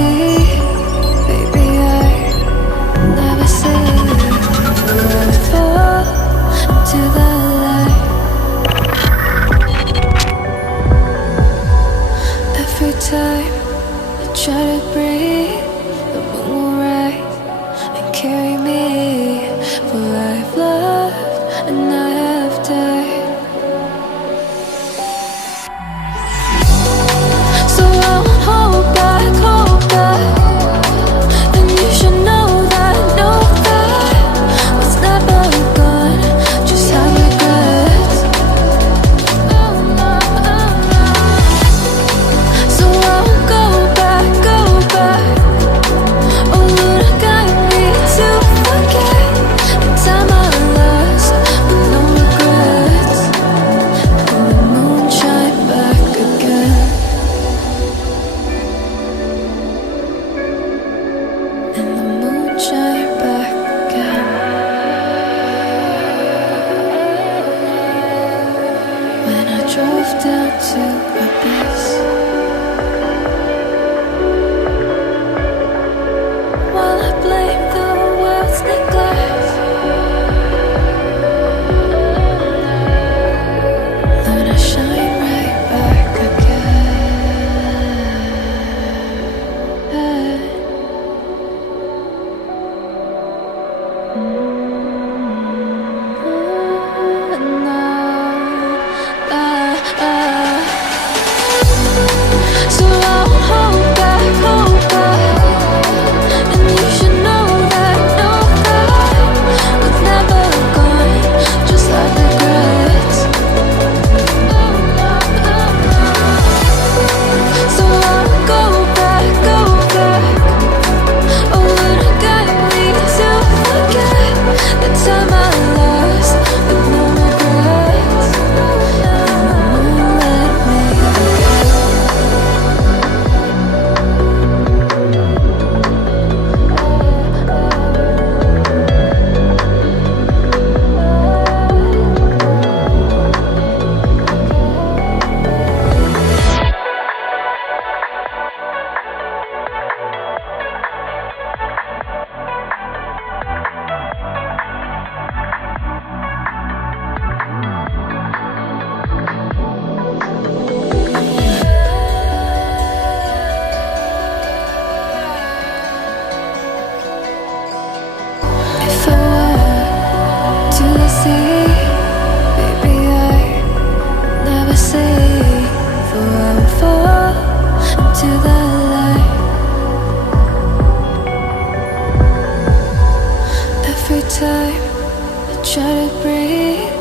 sea, baby, I never say. I fall into the light. Every time I try to breathe, the moon will rise and carry me. For I've loved and I have died. So I won't hold back, hold back. And you should know that what's never gone just have regrets. So I won't go back, go back. Oh, would I guide me to forget the time I lost with no regrets? And the moon shine back again. And the moon shine back again. When I drove down to abyss, while I blame the world's neglect, then I shine right back again. So I won't hold back, hold back. And you should know that what's never gone just like regrets. So I won't go back, go back. Oh, would I guide me to forget the time I lost with no regrets? And the moon let me forget. If I were to the sea, baby, I never say. For I will fall into the light. Every time I try to breathe,